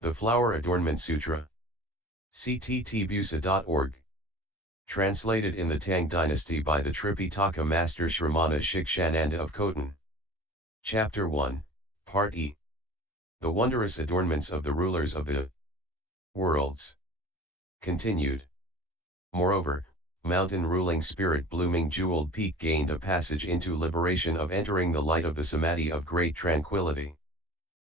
The Flower Adornment Sutra. cttbusa.org. Translated in the Tang Dynasty by the Tripitaka Master Shramana Shikshananda of Khotan. Chapter 1, Part E. The Wondrous Adornments of the Rulers of the Worlds. Continued. Moreover, mountain ruling spirit blooming jeweled peak gained a passage into liberation of entering the light of the Samadhi of great tranquility.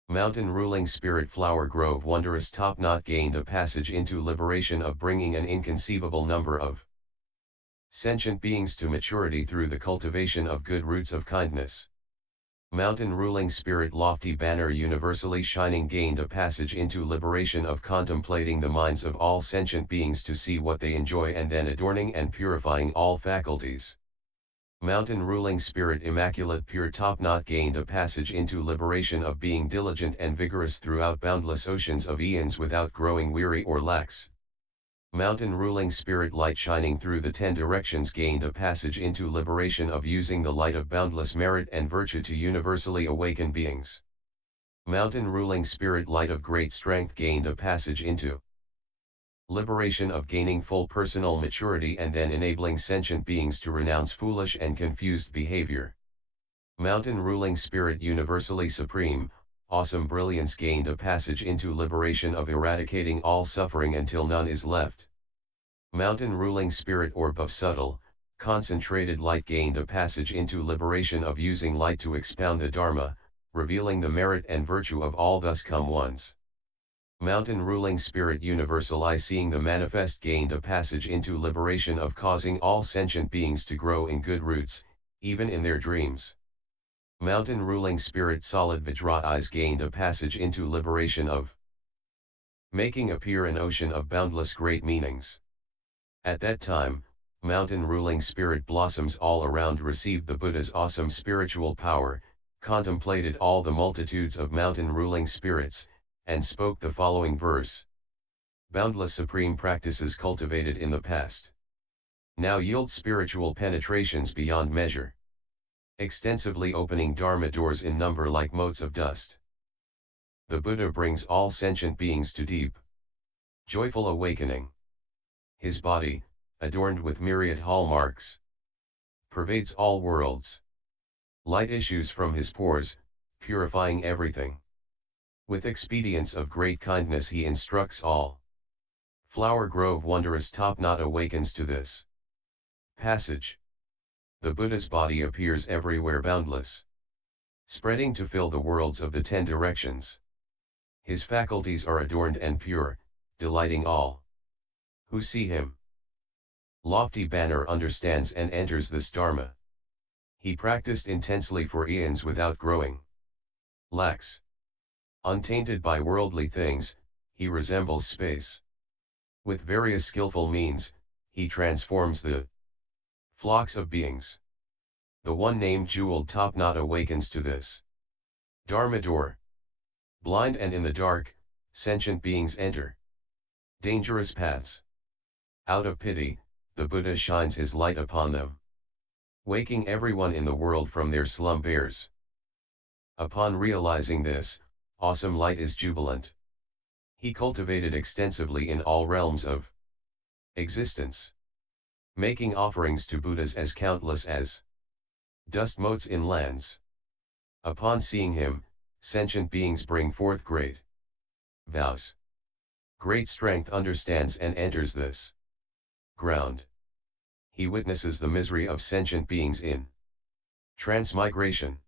Mountain ruling spirit flower grove wondrous top knot gained a passage into liberation of bringing an inconceivable number of sentient beings to maturity through the cultivation of good roots of kindness. Mountain ruling spirit lofty banner universally shining gained a passage into liberation of contemplating the minds of all sentient beings to see what they enjoy and then adorning and purifying all faculties. Mountain ruling spirit immaculate pure top knot gained a passage into liberation of being diligent and vigorous throughout boundless oceans of eons without growing weary or lax. Mountain ruling spirit light shining through the 10 directions gained a passage into liberation of using the light of boundless merit and virtue to universally awaken beings. Mountain ruling spirit light of great strength gained a passage into liberation of gaining full personal maturity and then enabling sentient beings to renounce foolish and confused behavior. Mountain ruling spirit universally supreme, awesome brilliance gained a passage into liberation of eradicating all suffering until none is left. Mountain ruling spirit orb of subtle, concentrated light gained a passage into liberation of using light to expound the Dharma, revealing the merit and virtue of all thus come ones. Mountain ruling spirit universally seeing the manifest gained a passage into liberation of causing all sentient beings to grow in good roots, even in their dreams. Mountain ruling spirit solid Vajra eyes gained a passage into liberation of making appear an ocean of boundless great meanings. At that time, mountain ruling spirit blossoms all around received the Buddha's awesome spiritual power, contemplated all the multitudes of mountain ruling spirits, and spoke the following verse. Boundless supreme practices cultivated in the past now yield spiritual penetrations beyond measure, extensively opening Dharma doors in number like motes of dust. The Buddha brings all sentient beings to deep, joyful awakening. His body, adorned with myriad hallmarks, pervades all worlds. Light issues from his pores, purifying everything. With expedients of great kindness he instructs all. Flower grove wondrous top knot awakens to this passage. The Buddha's body appears everywhere boundless, spreading to fill the worlds of the 10 directions. His faculties are adorned and pure, delighting all who see him. Lofty banner understands and enters this Dharma. He practiced intensely for eons without growing lax. Untainted by worldly things, he resembles space. With various skillful means, he transforms the flocks of beings. The one named jeweled top knot awakens to this Dharma door. Blind and in the dark, sentient beings enter dangerous paths. Out of pity, the Buddha shines his light upon them, waking everyone in the world from their slumbers. Upon realizing this, awesome light is jubilant. He cultivated extensively in all realms of existence, making offerings to Buddhas as countless as dust motes in lands. Upon seeing him, sentient beings bring forth great vows. Great strength understands and enters this ground. He witnesses the misery of sentient beings in transmigration,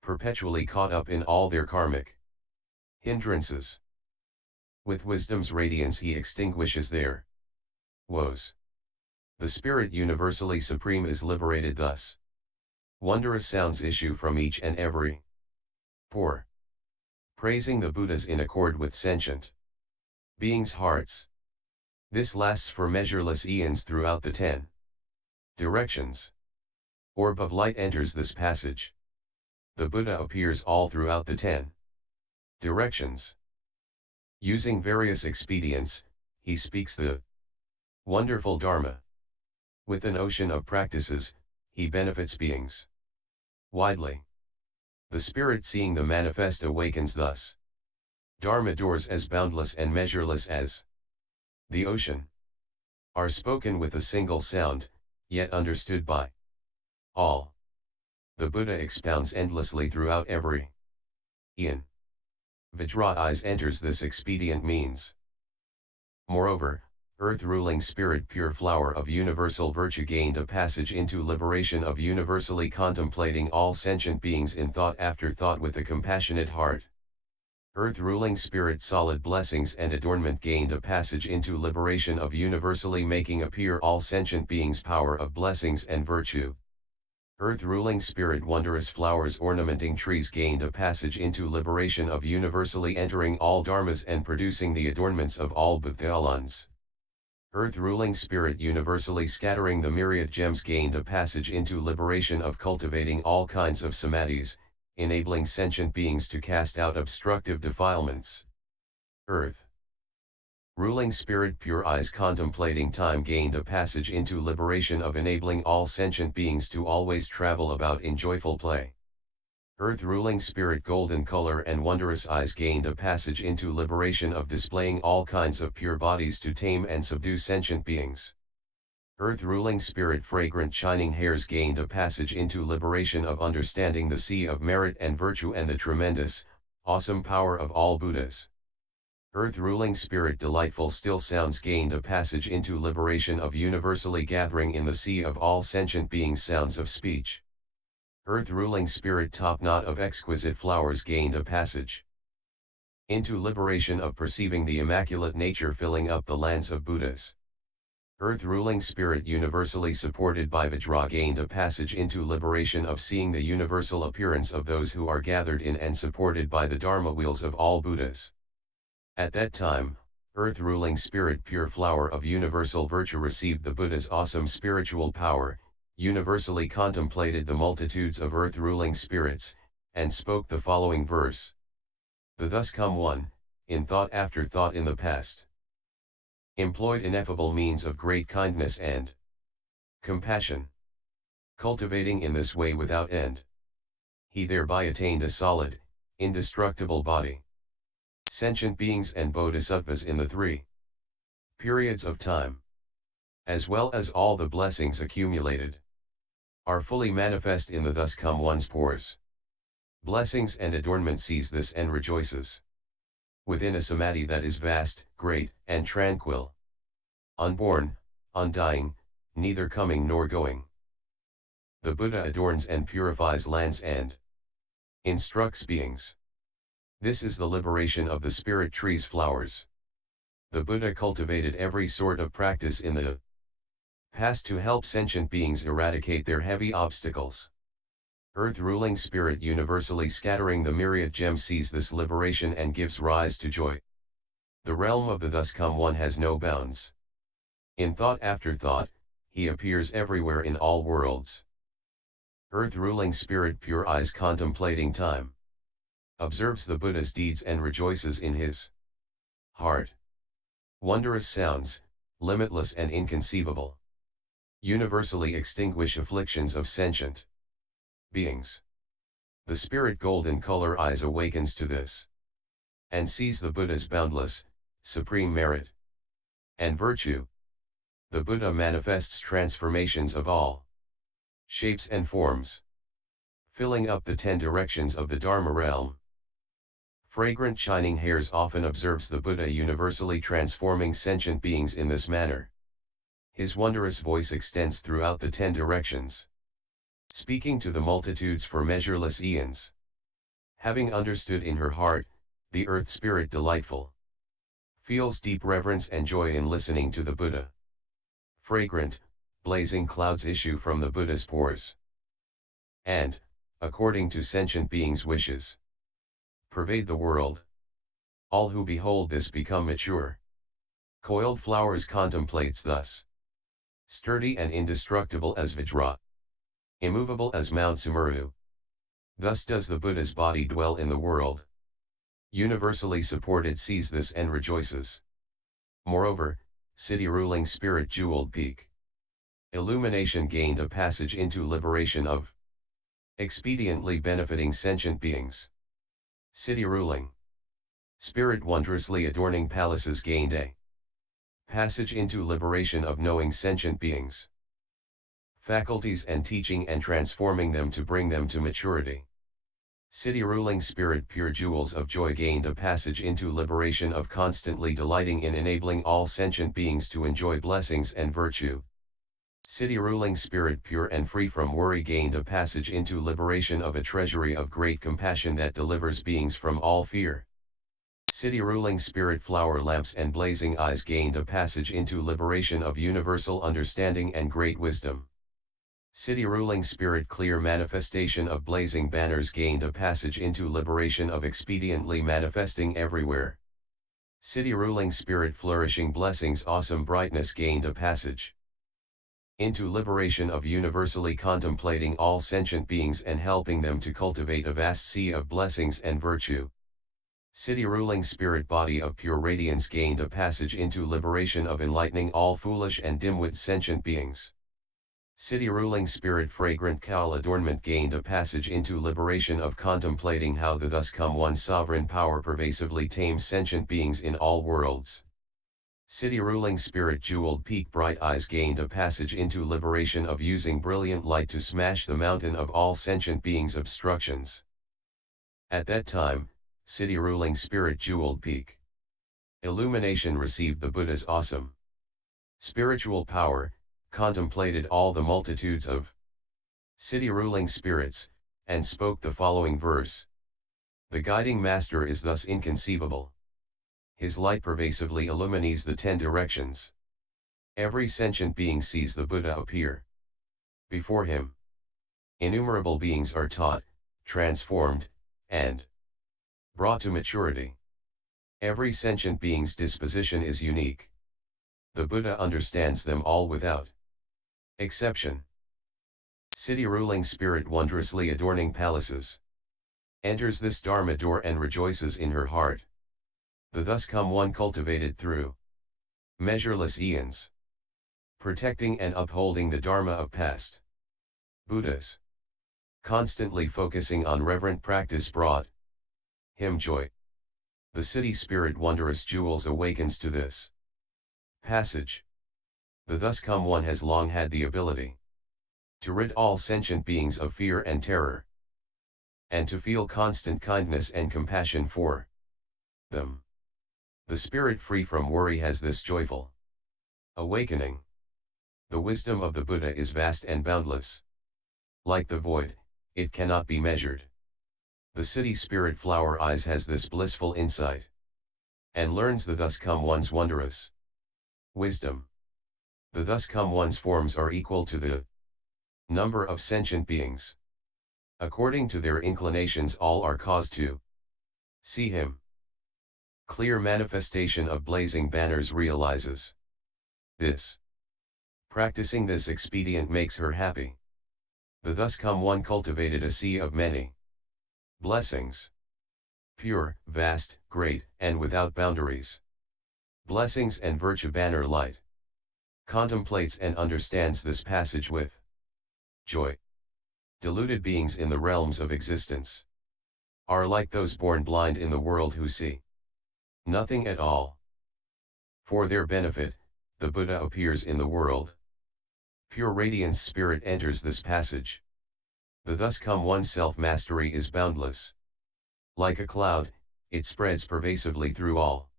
perpetually caught up in all their karmic hindrances. With wisdom's radiance he extinguishes their woes. The spirit universally supreme is liberated thus. Wondrous sounds issue from each and every pore, praising the Buddhas in accord with sentient beings' hearts. This lasts for measureless eons throughout the 10 directions. Orb of light enters this passage. The Buddha appears all throughout the 10 directions. Using various expedients, he speaks the wonderful Dharma. With an ocean of practices, he benefits beings widely. The spirit seeing the manifest awakens thus. Dharma doors as boundless and measureless as the ocean, are spoken with a single sound, yet understood by all. The Buddha expounds endlessly throughout every eon. Vajra enters this expedient means. Moreover, earth-ruling spirit pure flower of universal virtue gained a passage into liberation of universally contemplating all sentient beings in thought after thought with a compassionate heart. Earth-ruling spirit solid blessings and adornment gained a passage into liberation of universally making appear all sentient beings power of blessings and virtue. Earth-ruling spirit wondrous flowers ornamenting trees gained a passage into liberation of universally entering all dharmas and producing the adornments of all Bodhisattvas. Earth-ruling spirit universally scattering the myriad gems gained a passage into liberation of cultivating all kinds of samadhis, enabling sentient beings to cast out obstructive defilements. Earth ruling spirit pure eyes contemplating time gained a passage into liberation of enabling all sentient beings to always travel about in joyful play. Earth ruling spirit golden color and wondrous eyes gained a passage into liberation of displaying all kinds of pure bodies to tame and subdue sentient beings. Earth ruling spirit fragrant shining hairs gained a passage into liberation of understanding the sea of merit and virtue and the tremendous, awesome power of all Buddhas. Earth ruling spirit delightful still sounds gained a passage into liberation of universally gathering in the sea of all sentient beings sounds of speech. Earth ruling spirit top knot of exquisite flowers gained a passage into liberation of perceiving the immaculate nature filling up the lands of Buddhas. Earth ruling spirit universally supported by Vajra gained a passage into liberation of seeing the universal appearance of those who are gathered in and supported by the Dharma wheels of all Buddhas. At that time, earth-ruling spirit pure flower of universal virtue received the Buddha's awesome spiritual power, universally contemplated the multitudes of earth-ruling spirits, and spoke the following verse. The thus come one, in thought after thought in the past, employed ineffable means of great kindness and compassion, cultivating in this way without end. He thereby attained a solid, indestructible body. Sentient beings and bodhisattvas in the three periods of time, as well as all the blessings accumulated, are fully manifest in the thus come one's pores. Blessings and adornment sees this and rejoices. Within a samadhi that is vast, great, and tranquil. Unborn, undying, neither coming nor going. The Buddha adorns and purifies lands and instructs beings. This is the liberation of the spirit tree's flowers. The Buddha cultivated every sort of practice in the past to help sentient beings eradicate their heavy obstacles. Earth-ruling spirit universally scattering the myriad gems sees this liberation and gives rise to joy. The realm of the thus come one has no bounds. In thought after thought, he appears everywhere in all worlds. Earth-ruling spirit pure eyes contemplating time, observes the Buddha's deeds and rejoices in his heart. Wondrous sounds, limitless and inconceivable, universally extinguish afflictions of sentient beings. The spirit golden color eyes awakens to this, and sees the Buddha's boundless, supreme merit and virtue. The Buddha manifests transformations of all shapes and forms, filling up the 10 directions of the Dharma realm. Fragrant shining hairs often observes the Buddha universally transforming sentient beings in this manner. His wondrous voice extends throughout the 10 directions, speaking to the multitudes for measureless eons. Having understood in her heart, the earth spirit delightful, feels deep reverence and joy in listening to the Buddha. Fragrant, blazing clouds issue from the Buddha's pores, and, according to sentient beings' wishes, pervade the world. All who behold this become mature. Coiled flowers contemplates thus. Sturdy and indestructible as Vajra, immovable as Mount Sumeru. Thus does the Buddha's body dwell in the world. Universally supported sees this and rejoices. Moreover, city-ruling spirit jeweled peak, illumination gained a passage into liberation of expediently benefiting sentient beings. City ruling Spirit wondrously adorning palaces gained a passage into liberation of knowing sentient beings. Faculties and teaching and transforming them to bring them to maturity. City ruling spirit pure jewels of joy gained a passage into liberation of constantly delighting in enabling all sentient beings to enjoy blessings and virtue. City ruling spirit pure and free from worry gained a passage into liberation of a treasury of great compassion that delivers beings from all fear. City ruling spirit flower lamps and blazing eyes gained a passage into liberation of universal understanding and great wisdom. City ruling spirit clear manifestation of blazing banners gained a passage into liberation of expediently manifesting everywhere. City ruling spirit flourishing blessings awesome brightness gained a passage into liberation of universally contemplating all sentient beings and helping them to cultivate a vast sea of blessings and virtue. City ruling spirit body of pure radiance gained a passage into liberation of enlightening all foolish and dimwit sentient beings. City ruling spirit fragrant cowl adornment gained a passage into liberation of contemplating how the thus come one sovereign power pervasively tames sentient beings in all worlds. City ruling spirit jeweled peak bright eyes gained a passage into liberation of using brilliant light to smash the mountain of all sentient beings' obstructions. At that time, city ruling spirit jeweled peak illumination received the Buddha's awesome spiritual power, contemplated all the multitudes of city ruling spirits, and spoke the following verse. The guiding master is thus inconceivable. His light pervasively illumines the 10 directions. Every sentient being sees the Buddha appear before him. Innumerable beings are taught, transformed, and brought to maturity. Every sentient being's disposition is unique. The Buddha understands them all without exception. City ruling spirit wondrously adorning palaces enters this Dharma door and rejoices in her heart. The thus come one cultivated through measureless eons, protecting and upholding the Dharma of past Buddhas, constantly focusing on reverent practice brought him joy. The city spirit wondrous jewels awakens to this passage. The thus come one has long had the ability to rid all sentient beings of fear and terror, and to feel constant kindness and compassion for them. The spirit free from worry has this joyful awakening. The wisdom of the Buddha is vast and boundless. Like the void, it cannot be measured. The city spirit flower eyes has this blissful insight, and learns the thus come one's wondrous wisdom. The thus come one's forms are equal to the number of sentient beings. According to their inclinations all are caused to see him. Clear manifestation of blazing banners realizes this. Practicing this expedient makes her happy. The thus come one cultivated a sea of many blessings. Pure, vast, great, and without boundaries. Blessings and virtue banner light. Contemplates and understands this passage with joy. Deluded beings in the realms of existence are like those born blind in the world who see nothing at all. For their benefit, the Buddha appears in the world. Pure radiance spirit enters this passage. The thus come one's self-mastery is boundless. Like a cloud, it spreads pervasively through all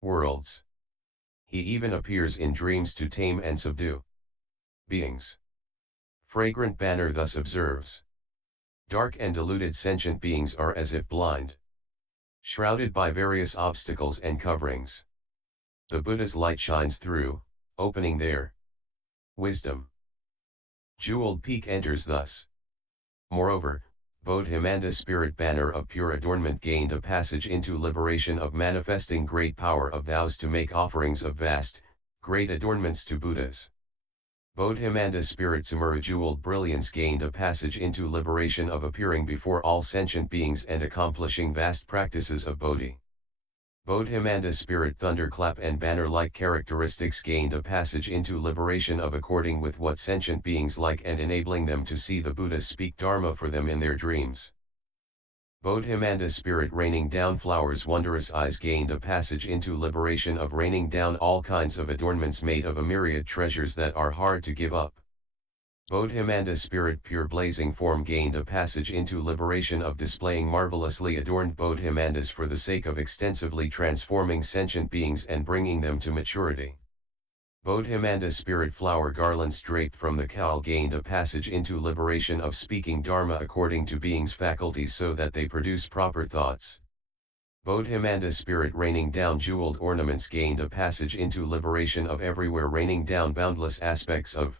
worlds. He even appears in dreams to tame and subdue beings. Fragrant banner thus observes. Dark and deluded sentient beings are as if blind, shrouded by various obstacles and coverings. The Buddha's light shines through, opening their wisdom. Jeweled peak enters thus. Moreover, Bodhimanda spirit banner of pure adornment gained a passage into liberation of manifesting great power of vows to make offerings of vast, great adornments to Buddhas. Bodhimanda spirit Sumeru jeweled brilliance gained a passage into liberation of appearing before all sentient beings and accomplishing vast practices of Bodhi. Bodhimanda spirit thunderclap and banner-like characteristics gained a passage into liberation of according with what sentient beings like and enabling them to see the Buddha speak Dharma for them in their dreams. Bodhimanda spirit raining down flowers. Wondrous eyes gained a passage into liberation of raining down all kinds of adornments made of a myriad treasures that are hard to give up. Bodhimanda spirit pure blazing form gained a passage into liberation of displaying marvelously adorned Bodhimandas for the sake of extensively transforming sentient beings and bringing them to maturity. Bodhimanda spirit flower garlands draped from the cowl gained a passage into liberation of speaking Dharma according to beings' faculties so that they produce proper thoughts. Bodhimanda spirit raining down jeweled ornaments gained a passage into liberation of everywhere raining down boundless aspects of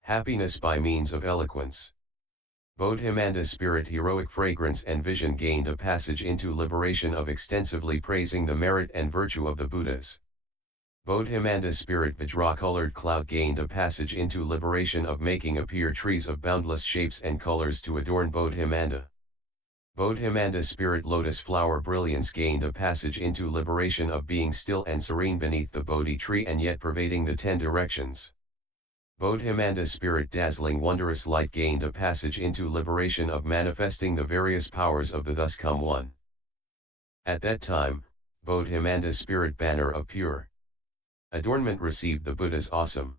happiness by means of eloquence. Bodhimanda spirit heroic fragrance and vision gained a passage into liberation of extensively praising the merit and virtue of the Buddhas. Bodhimanda spirit Vajra-colored cloud gained a passage into liberation of making appear trees of boundless shapes and colors to adorn Bodhimanda. Bodhimanda spirit lotus flower brilliance gained a passage into liberation of being still and serene beneath the Bodhi tree and yet pervading the 10 directions. Bodhimanda spirit dazzling wondrous light gained a passage into liberation of manifesting the various powers of the Thus Come One. At that time, Bodhimanda spirit banner of pure adornment received the Buddha's awesome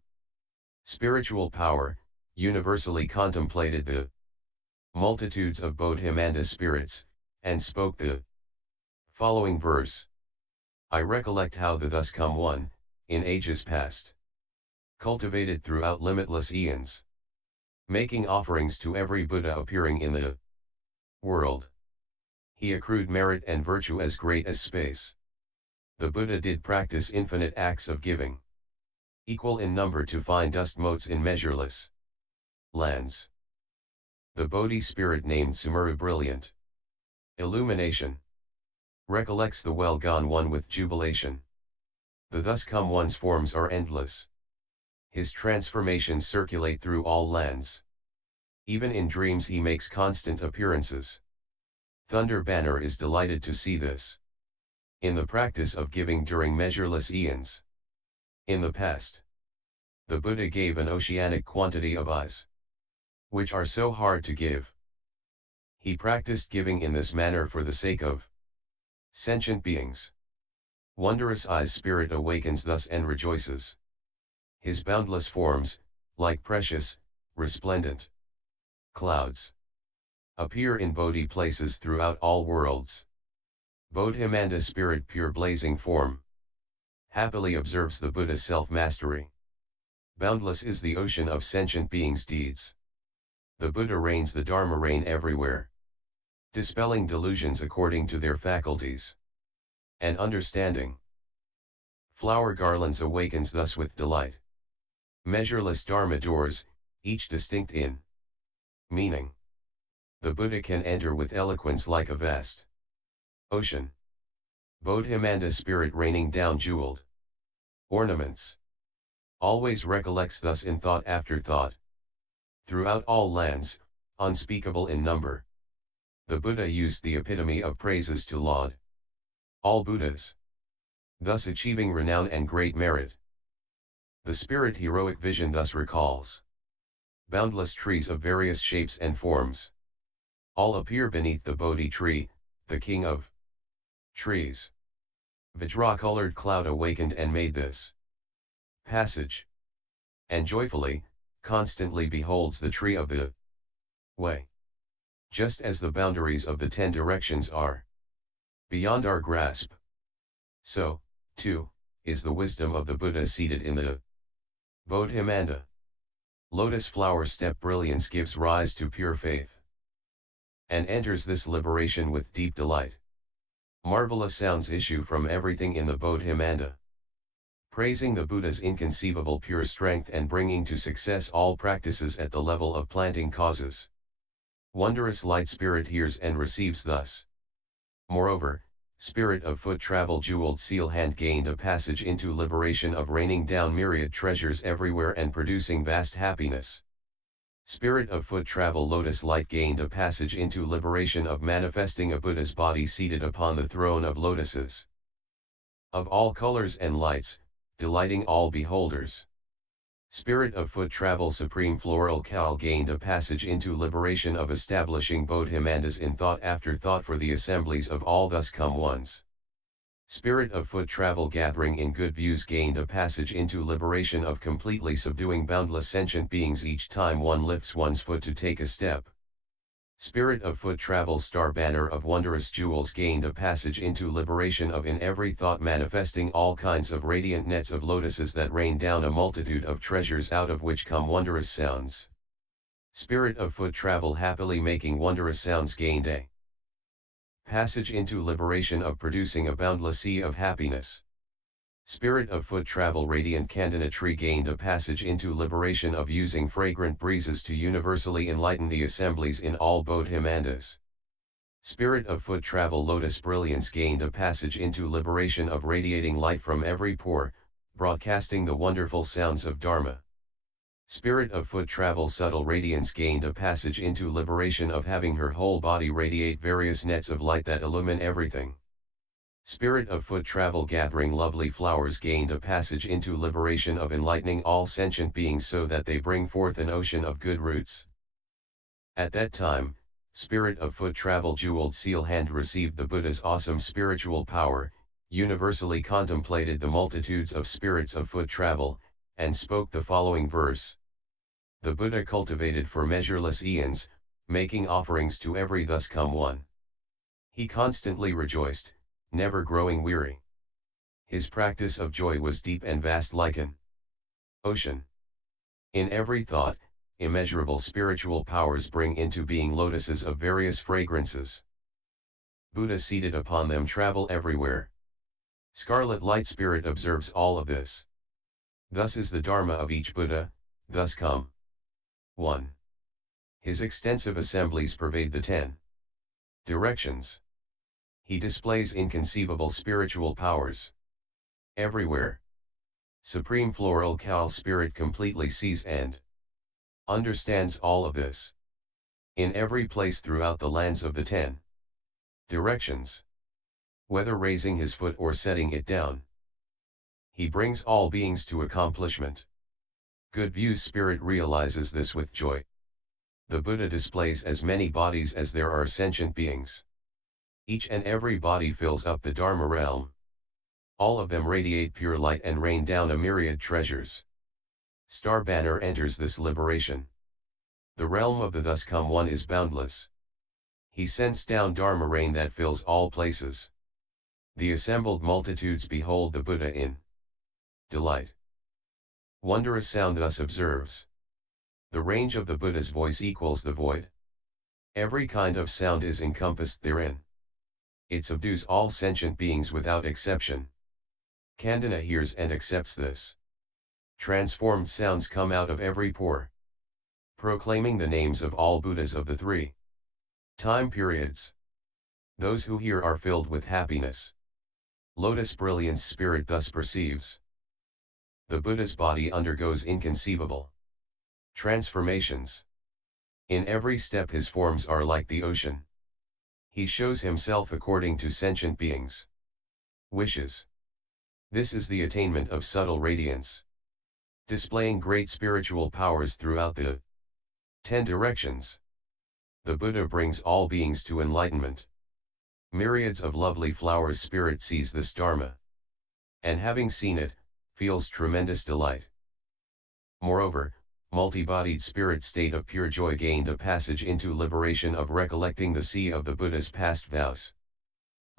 spiritual power, universally contemplated the multitudes of Bodhimanda spirits, and spoke the following verse. I recollect how the Thus Come One, in ages past, cultivated throughout limitless eons, making offerings to every Buddha appearing in the world. He accrued merit and virtue as great as space. The Buddha did practice infinite acts of giving, equal in number to fine dust motes in measureless lands. The Bodhi spirit named Sumeru brilliant illumination recollects the well-gone one with jubilation. The Thus Come One's forms are endless. His transformations circulate through all lands. Even in dreams he makes constant appearances. Thunder Banner is delighted to see this. In the practice of giving during measureless eons. In the past, the Buddha gave an oceanic quantity of eyes, which are so hard to give. He practiced giving in this manner for the sake of sentient beings. Wondrous eyes spirit awakens thus and rejoices. His boundless forms, like precious, resplendent clouds, appear in Bodhi places throughout all worlds. Bodhimanda spirit pure blazing form happily observes the Buddha's self-mastery. Boundless is the ocean of sentient beings' deeds. The Buddha reigns the Dharma reign everywhere, dispelling delusions according to their faculties and understanding. Flower garlands awakens thus with delight. Measureless Dharma doors, each distinct in meaning. The Buddha can enter with eloquence like a vast ocean. Bodhimanda spirit raining down jeweled ornaments always recollects thus in thought after thought. Throughout all lands, unspeakable in number, the Buddha used the epitome of praises to laud all Buddhas, thus achieving renown and great merit. The spirit heroic vision thus recalls boundless trees of various shapes and forms. All appear beneath the Bodhi tree, the king of trees. Vajra-colored cloud awakened and made this passage, and joyfully, constantly beholds the tree of the way. Just as the boundaries of the 10 directions are beyond our grasp, so, too, is the wisdom of the Buddha seated in the Bodhimanda. Lotus flower step brilliance gives rise to pure faith, and enters this liberation with deep delight. Marvelous sounds issue from everything in the Bodhimanda, praising the Buddha's inconceivable pure strength and bringing to success all practices at the level of planting causes. Wondrous light spirit hears and receives thus. Moreover, spirit of foot travel jeweled seal hand gained a passage into liberation of raining down myriad treasures everywhere and producing vast happiness. Spirit of foot travel lotus light gained a passage into liberation of manifesting a Buddha's body seated upon the throne of lotuses, of all colors and lights, delighting all beholders. Spirit of foot travel supreme floral cowl gained a passage into liberation of establishing Bodhimandas in thought after thought for the assemblies of all thus come ones. Spirit of foot travel gathering in good views gained a passage into liberation of completely subduing boundless sentient beings each time one lifts one's foot to take a step. Spirit of foot travel star banner of wondrous jewels gained a passage into liberation of in every thought manifesting all kinds of radiant nets of lotuses that rain down a multitude of treasures out of which come wondrous sounds. Spirit of foot travel happily making wondrous sounds gained a passage into liberation of producing a boundless sea of happiness. Spirit of foot travel radiant candana tree gained a passage into liberation of using fragrant breezes to universally enlighten the assemblies in all Bodhimandas. Spirit of foot travel lotus brilliance gained a passage into liberation of radiating light from every pore, broadcasting the wonderful sounds of Dharma. Spirit of foot travel subtle radiance gained a passage into liberation of having her whole body radiate various nets of light that illumine everything. Spirit of foot travel gathering lovely flowers gained a passage into liberation of enlightening all sentient beings so that they bring forth an ocean of good roots. At that time, Spirit of foot travel jeweled seal hand received the Buddha's awesome spiritual power, universally contemplated the multitudes of spirits of foot travel, and spoke the following verse. The Buddha cultivated for measureless eons, making offerings to every thus come one. He constantly rejoiced, never growing weary. His practice of joy was deep and vast like an ocean. In every thought, immeasurable spiritual powers bring into being lotuses of various fragrances. Buddha seated upon them travel everywhere. Scarlet light spirit observes all of this. Thus is the Dharma of each Buddha, thus come. 1. His extensive assemblies pervade the 10 directions. He displays inconceivable spiritual powers. Everywhere. Supreme floral cowl spirit completely sees and understands all of this. In every place throughout the lands of the 10 directions. Whether raising his foot or setting it down. He brings all beings to accomplishment. Good views spirit realizes this with joy. The Buddha displays as many bodies as there are sentient beings. Each and every body fills up the Dharma realm. All of them radiate pure light and rain down a myriad treasures. Star banner enters this liberation. The realm of the thus come one is boundless. He sends down Dharma rain that fills all places. The assembled multitudes behold the Buddha in delight. Wondrous sound thus observes. The range of the Buddha's voice equals the void. Every kind of sound is encompassed therein. It subdues all sentient beings without exception. Kandana hears and accepts this. Transformed sounds come out of every pore, proclaiming the names of all Buddhas of the 3 time periods. Those who hear are filled with happiness. Lotus brilliance spirit thus perceives. The Buddha's body undergoes inconceivable transformations. In every step his forms are like the ocean. He shows himself according to sentient beings' wishes. This is the attainment of subtle radiance. Displaying great spiritual powers throughout the 10 directions. The Buddha brings all beings to enlightenment. Myriads of lovely flowers spirit sees this Dharma. And having seen it, feels tremendous delight. Moreover, multi-bodied spirit state of pure joy gained a passage into liberation of recollecting the sea of the Buddha's past vows.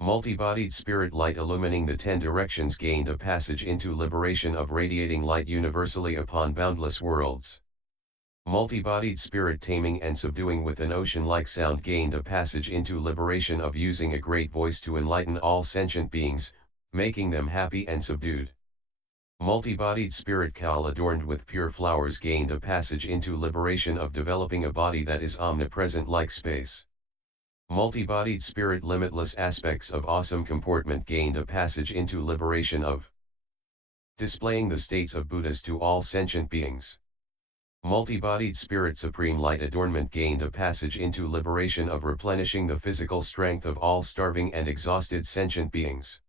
Multi-bodied spirit light illumining the 10 directions gained a passage into liberation of radiating light universally upon boundless worlds. Multi-bodied spirit taming and subduing with an ocean-like sound gained a passage into liberation of using a great voice to enlighten all sentient beings, making them happy and subdued. Multi-bodied spirit cowl adorned with pure flowers gained a passage into liberation of developing a body that is omnipresent like space. Multi-bodied spirit limitless aspects of awesome comportment gained a passage into liberation of displaying the states of Buddhas to all sentient beings. Multi-bodied spirit supreme light adornment gained a passage into liberation of replenishing the physical strength of all starving and exhausted sentient beings.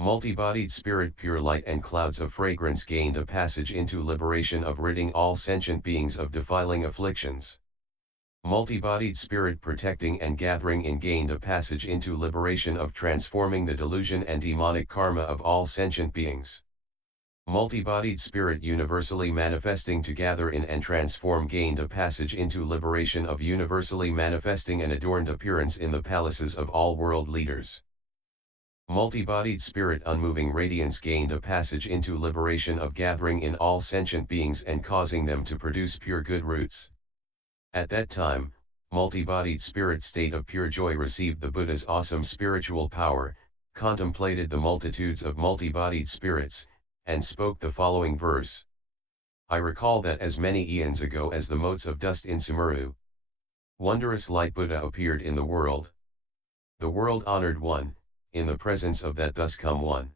Multi-bodied spirit pure light and clouds of fragrance gained a passage into liberation of ridding all sentient beings of defiling afflictions. Multi-bodied spirit protecting and gathering in gained a passage into liberation of transforming the delusion and demonic karma of all sentient beings. Multi-bodied spirit universally manifesting to gather in and transform gained a passage into liberation of universally manifesting an adorned appearance in the palaces of all world leaders. Multi-bodied spirit unmoving radiance gained a passage into liberation of gathering in all sentient beings and causing them to produce pure good roots. At that time, multi-bodied spirit state of pure joy received the Buddha's awesome spiritual power, contemplated the multitudes of multi-bodied spirits, and spoke the following verse. I recall that as many eons ago as the motes of dust in Sumeru, wondrous light Buddha appeared in the world. The world honored one, in the presence of that thus come one.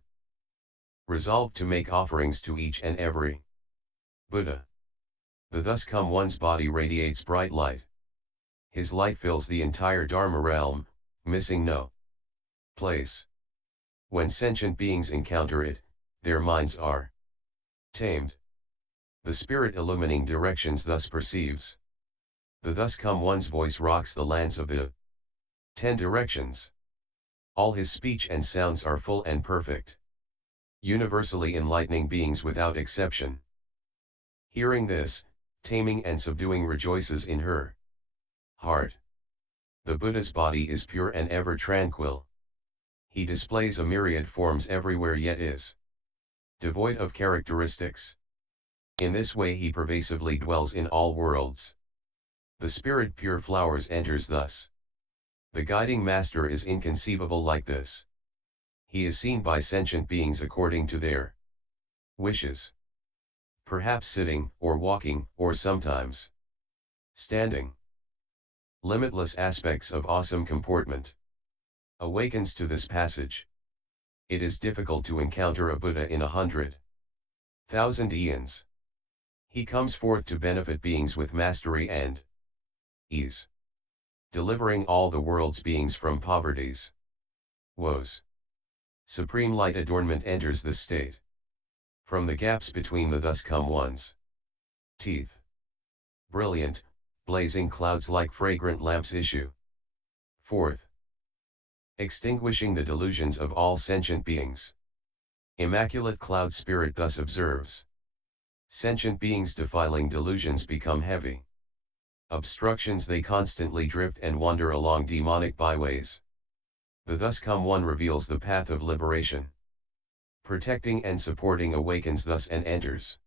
Resolved to make offerings to each and every Buddha. The thus come one's body radiates bright light. His light fills the entire Dharma realm, missing no place. When sentient beings encounter it, their minds are tamed. The spirit illumining directions thus perceives. The thus come one's voice rocks the lands of the 10 directions. All his speech and sounds are full and perfect, universally enlightening beings without exception. Hearing this, taming and subduing rejoices in her heart. The Buddha's body is pure and ever tranquil. He displays a myriad forms everywhere yet is devoid of characteristics. In this way he pervasively dwells in all worlds. The spirit pure flowers enters thus. The guiding master is inconceivable like this. He is seen by sentient beings according to their wishes. Perhaps sitting, or walking, or sometimes standing. Limitless aspects of awesome comportment awakens to this passage. It is difficult to encounter a Buddha in 100,000 eons. He comes forth to benefit beings with mastery and ease, delivering all the world's beings from poverty's woes. Supreme light adornment enters this state. From the gaps between the thus come one's teeth, brilliant, blazing clouds like fragrant lamps issue forth, extinguishing the delusions of all sentient beings. Immaculate cloud spirit thus observes. Sentient beings defiling delusions become heavy. Obstructions they constantly drift and wander along demonic byways. The thus come one reveals the path of liberation. Protecting and supporting awakens thus and enters.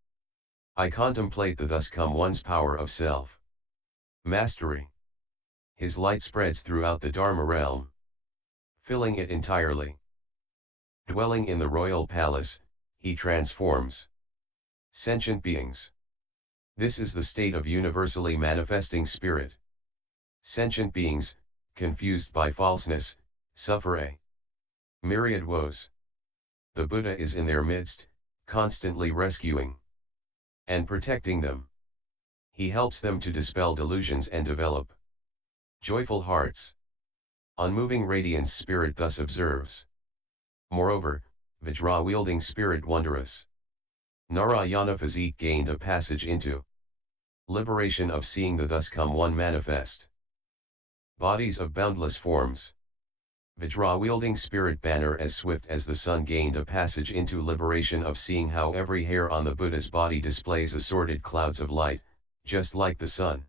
I contemplate the thus come one's power of self mastery. His light spreads throughout the Dharma realm, filling it entirely. Dwelling in the royal palace, he transforms sentient beings. This is the state of universally manifesting spirit. Sentient beings, confused by falseness, suffer a myriad woes. The Buddha is in their midst, constantly rescuing and protecting them. He helps them to dispel delusions and develop joyful hearts. Unmoving radiance spirit thus observes. Moreover, Vajra-wielding spirit Wondrous Narayana physique gained a passage into liberation of seeing the thus come one manifest bodies of boundless forms. Vajra-wielding spirit Banner as swift as the sun gained a passage into liberation of seeing how every hair on the Buddha's body displays assorted clouds of light, just like the sun.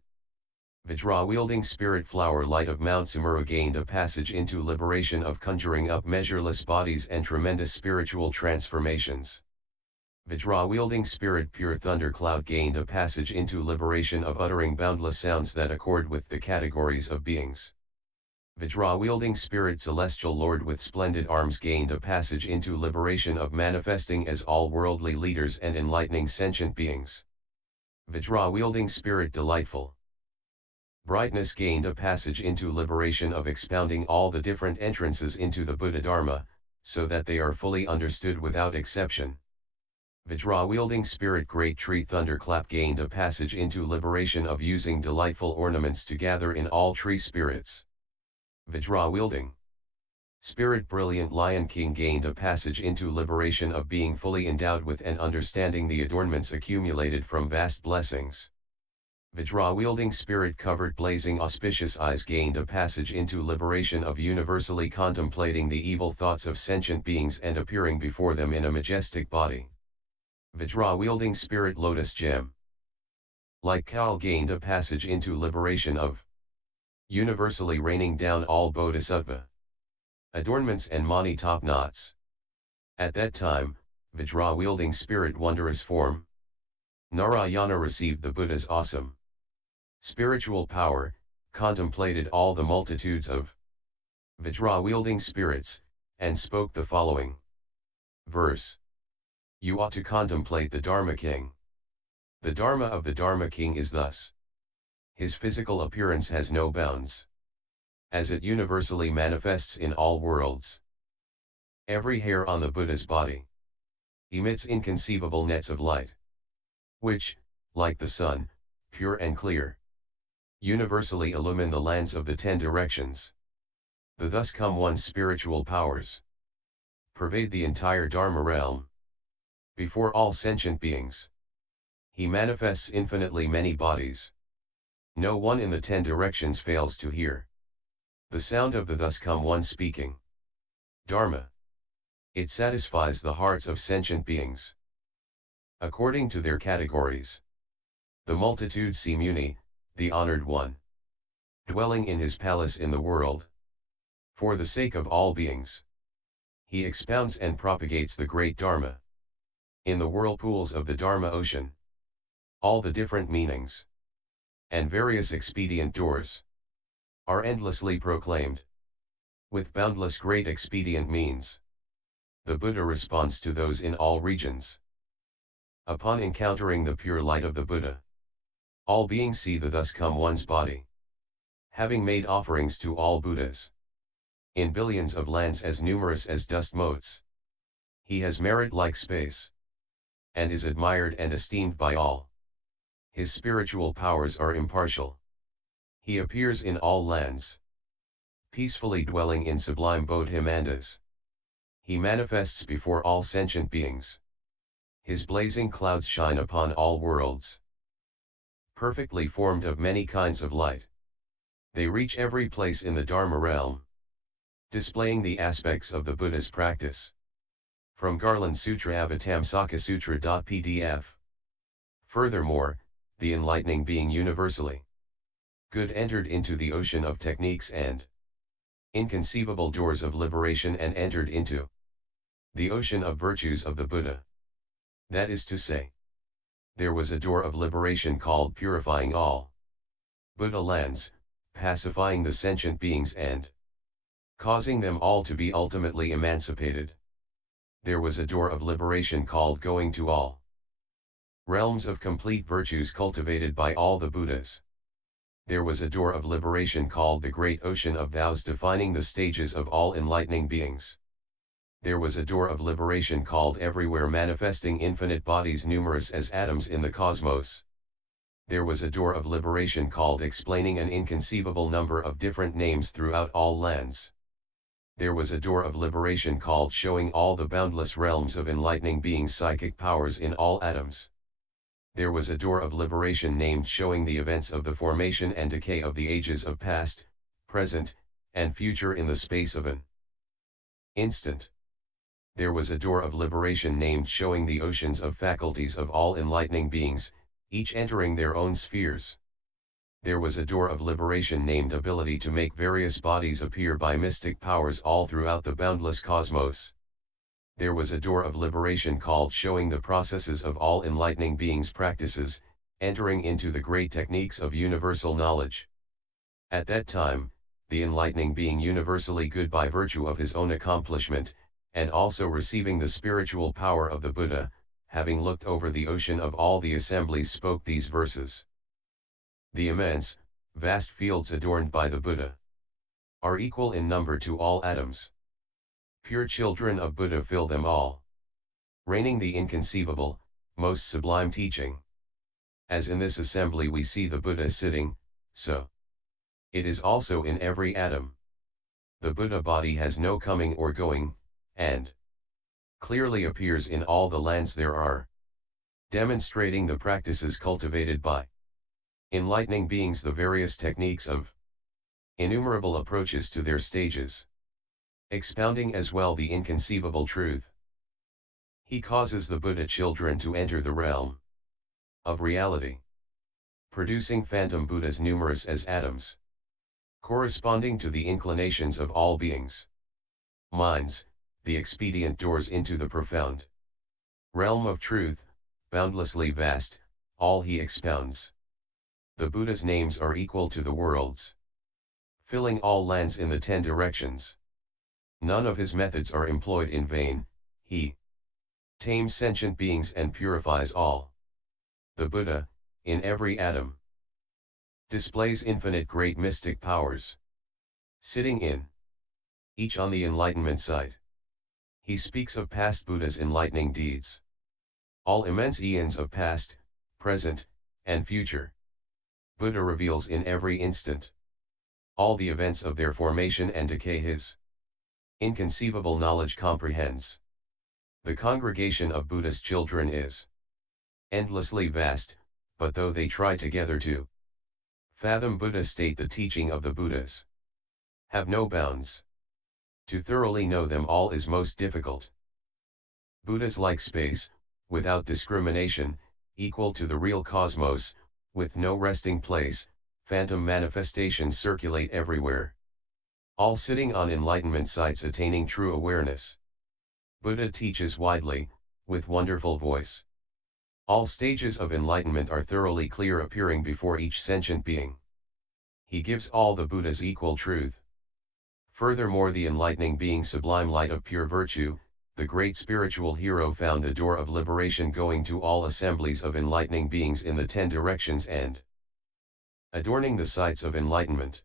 Vajra-wielding spirit Flower Light of Mount Sumeru gained a passage into liberation of conjuring up measureless bodies and tremendous spiritual transformations. Vajra-wielding spirit Pure Thundercloud gained a passage into liberation of uttering boundless sounds that accord with the categories of beings. Vajra-wielding spirit Celestial Lord with splendid arms gained a passage into liberation of manifesting as all worldly leaders and enlightening sentient beings. Vajra-wielding spirit Delightful Brightness gained a passage into liberation of expounding all the different entrances into the Buddha Dharma, so that they are fully understood without exception. Vajra-wielding spirit Great Tree Thunderclap gained a passage into liberation of using delightful ornaments to gather in all tree spirits. Vajra-wielding Spirit Brilliant Lion King gained a passage into liberation of being fully endowed with and understanding the adornments accumulated from vast blessings. Vajra-wielding Spirit Covered Blazing Auspicious Eyes gained a passage into liberation of universally contemplating the evil thoughts of sentient beings and appearing before them in a majestic body. Vajra-wielding Spirit Lotus Gem like Kaul gained a passage into liberation of universally raining down all Bodhisattva adornments and Mani top knots. At that time, Vajra-wielding Spirit Wondrous Form Narayana received the Buddha's awesome spiritual power, contemplated all the multitudes of Vajra-wielding spirits, and spoke the following verse. You ought to contemplate the Dharma King. The Dharma of the Dharma King is thus. His physical appearance has no bounds, as it universally manifests in all worlds. Every hair on the Buddha's body emits inconceivable nets of light, which, like the sun, pure and clear, universally illumine the lands of the 10 directions. The thus come one's spiritual powers pervade the entire Dharma realm. Before all sentient beings, he manifests infinitely many bodies. No one in the 10 directions fails to hear the sound of the thus come one speaking Dharma. It satisfies the hearts of sentient beings according to their categories. The multitude see Muni, the honored one, dwelling in his palace in the world. For the sake of all beings, he expounds and propagates the great Dharma. In the whirlpools of the Dharma ocean, all the different meanings and various expedient doors are endlessly proclaimed. With boundless great expedient means, the Buddha responds to those in all regions. Upon encountering the pure light of the Buddha, all beings see the thus come one's body. Having made offerings to all Buddhas, in billions of lands as numerous as dust motes, he has merit like space, and is admired and esteemed by all. His spiritual powers are impartial. He appears in all lands, peacefully dwelling in sublime Bodhimandas. He manifests before all sentient beings. His blazing clouds shine upon all worlds, perfectly formed of many kinds of light. They reach every place in the Dharma realm, displaying the aspects of the Buddha's practice. From Garland-Sutra Avatamsaka-Sutra PDF. Furthermore, the enlightening being universally good entered into the ocean of techniques and inconceivable doors of liberation and entered into the ocean of virtues of the Buddha. That is to say, there was a door of liberation called purifying all Buddha lands, pacifying the sentient beings and causing them all to be ultimately emancipated. There was a door of liberation called going to all realms of complete virtues cultivated by all the Buddhas. There was a door of liberation called the Great Ocean of Vows defining the stages of all enlightening beings. There was a door of liberation called everywhere manifesting infinite bodies numerous as atoms in the cosmos. There was a door of liberation called explaining an inconceivable number of different names throughout all lands. There was a door of liberation called showing all the boundless realms of enlightening beings' psychic powers in all atoms. There was a door of liberation named showing the events of the formation and decay of the ages of past, present, and future in the space of an instant. There was a door of liberation named showing the oceans of faculties of all enlightening beings, each entering their own spheres. There was a door of liberation named ability to make various bodies appear by mystic powers all throughout the boundless cosmos. There was a door of liberation called showing the processes of all enlightening beings' practices, entering into the great techniques of universal knowledge. At that time, the enlightening being universally good by virtue of his own accomplishment, and also receiving the spiritual power of the Buddha, having looked over the ocean of all the assemblies spoke these verses. The immense, vast fields adorned by the Buddha are equal in number to all atoms. Pure children of Buddha fill them all, reigning the inconceivable, most sublime teaching. As in this assembly we see the Buddha sitting, so it is also in every atom. the Buddha body has no coming or going, and clearly appears in all the lands there are, demonstrating the practices cultivated by enlightening beings, the various techniques of innumerable approaches to their stages, expounding as well the inconceivable truth. He causes the Buddha children to enter the realm of reality, producing phantom Buddhas numerous as atoms, corresponding to the inclinations of all beings' minds, the expedient doors into the profound realm of truth, boundlessly vast. All he expounds. The Buddha's names are equal to the worlds, filling all lands in the 10 directions. None of his methods are employed in vain. He tames sentient beings and purifies all. The Buddha, in every atom, displays infinite great mystic powers, sitting in each on the enlightenment side. He speaks of past Buddhas' enlightening deeds. All immense eons of past, present, and future, Buddha reveals in every instant. All the events of their formation and decay his inconceivable knowledge comprehends. The congregation of Buddha's children is endlessly vast, but though they try together to fathom Buddha's state, the teaching of the Buddhas have no bounds. To thoroughly know them all is most difficult. Buddhas like space, without discrimination, equal to the real cosmos, with no resting place. Phantom manifestations circulate everywhere, all sitting on enlightenment sites attaining true awareness. Buddha teaches widely, with wonderful voice. All stages of enlightenment are thoroughly clear, appearing before each sentient being. He gives all the Buddhas equal truth. Furthermore, the enlightening being, sublime light of pure virtue, the great spiritual hero, found the door of liberation, going to all assemblies of enlightening beings in the 10 directions and adorning the sites of enlightenment.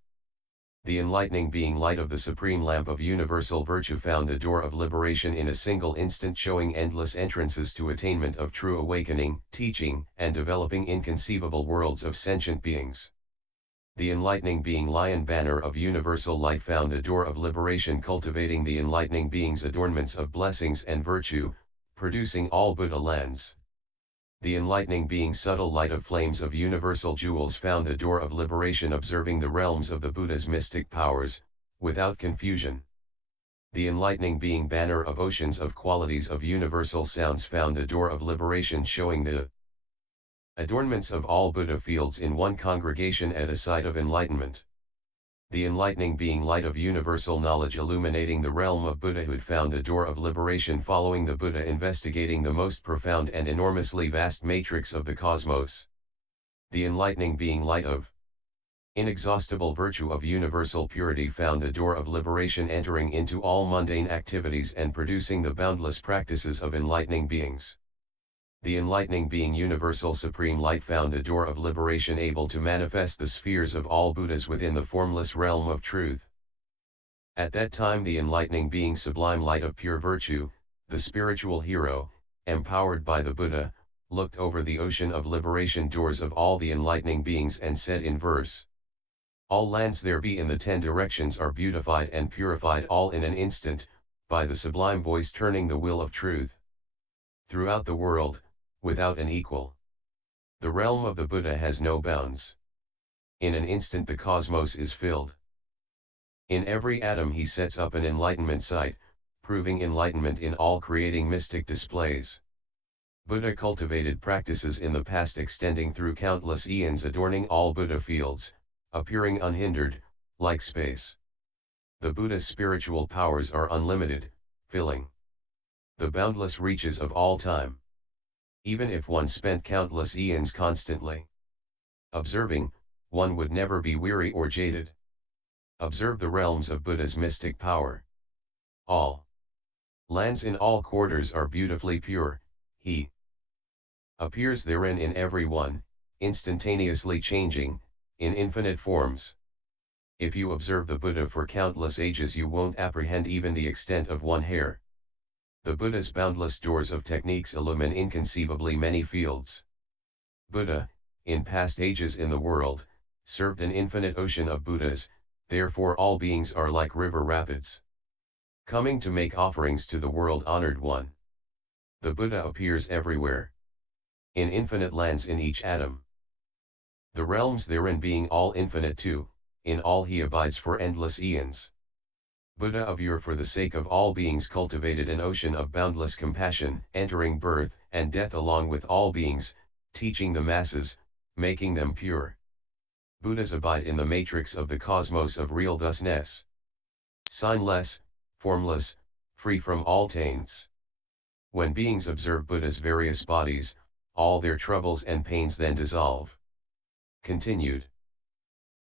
The enlightening being, light of the supreme lamp of universal virtue, found the door of liberation in a single instant, showing endless entrances to attainment of true awakening, teaching and developing inconceivable worlds of sentient beings. The enlightening being, lion banner of universal light, found the door of liberation, cultivating the enlightening being's adornments of blessings and virtue, producing all Buddha lands. The enlightening being, subtle light of flames of universal jewels, found the door of liberation, observing the realms of the Buddha's mystic powers, without confusion. The enlightening being, banner of oceans of qualities of universal sounds, found the door of liberation, showing the adornments of all Buddha fields in one congregation at a site of enlightenment. The enlightening being, light of universal knowledge, illuminating the realm of Buddhahood, found the door of liberation, following the Buddha, investigating the most profound and enormously vast matrix of the cosmos. The enlightening being, light of inexhaustible virtue of universal purity, found the door of liberation, entering into all mundane activities and producing the boundless practices of enlightening beings. The enlightening being, universal supreme light, found the door of liberation, able to manifest the spheres of all Buddhas within the formless realm of truth. At that time, the enlightening being, sublime light of pure virtue, the spiritual hero, empowered by the Buddha, looked over the ocean of liberation doors of all the enlightening beings and said in verse: all lands there be in the 10 directions are beautified and purified, all in an instant, by the sublime voice turning the will of truth. Throughout the world, without an equal, the realm of the Buddha has no bounds. In an instant the cosmos is filled. In every atom he sets up an enlightenment site, proving enlightenment in all, creating mystic displays. Buddha cultivated practices in the past, extending through countless eons, adorning all Buddha fields, appearing unhindered, like space. The Buddha's spiritual powers are unlimited, filling the boundless reaches of all time. Even if one spent countless eons constantly observing, one would never be weary or jaded. Observe the realms of Buddha's mystic power. All lands in all quarters are beautifully pure. He appears therein in every one, instantaneously changing, in infinite forms. If you observe the Buddha for countless ages, you won't apprehend even the extent of one hair. The Buddha's boundless doors of techniques illumine inconceivably many fields. Buddha, in past ages in the world, served an infinite ocean of Buddhas, Therefore all beings are like river rapids, coming to make offerings to the world-honored one. The Buddha appears everywhere, in infinite lands in each atom. The realms therein being all infinite too, in all he abides for endless eons. Buddha of Ur for the sake of all beings cultivated an ocean of boundless compassion, entering birth and death along with all beings, teaching the masses, making them pure. Buddhas abide in the matrix of the cosmos of real thusness. Signless, formless, free from all taints. When beings observe Buddha's various bodies, all their troubles and pains then dissolve. Continued.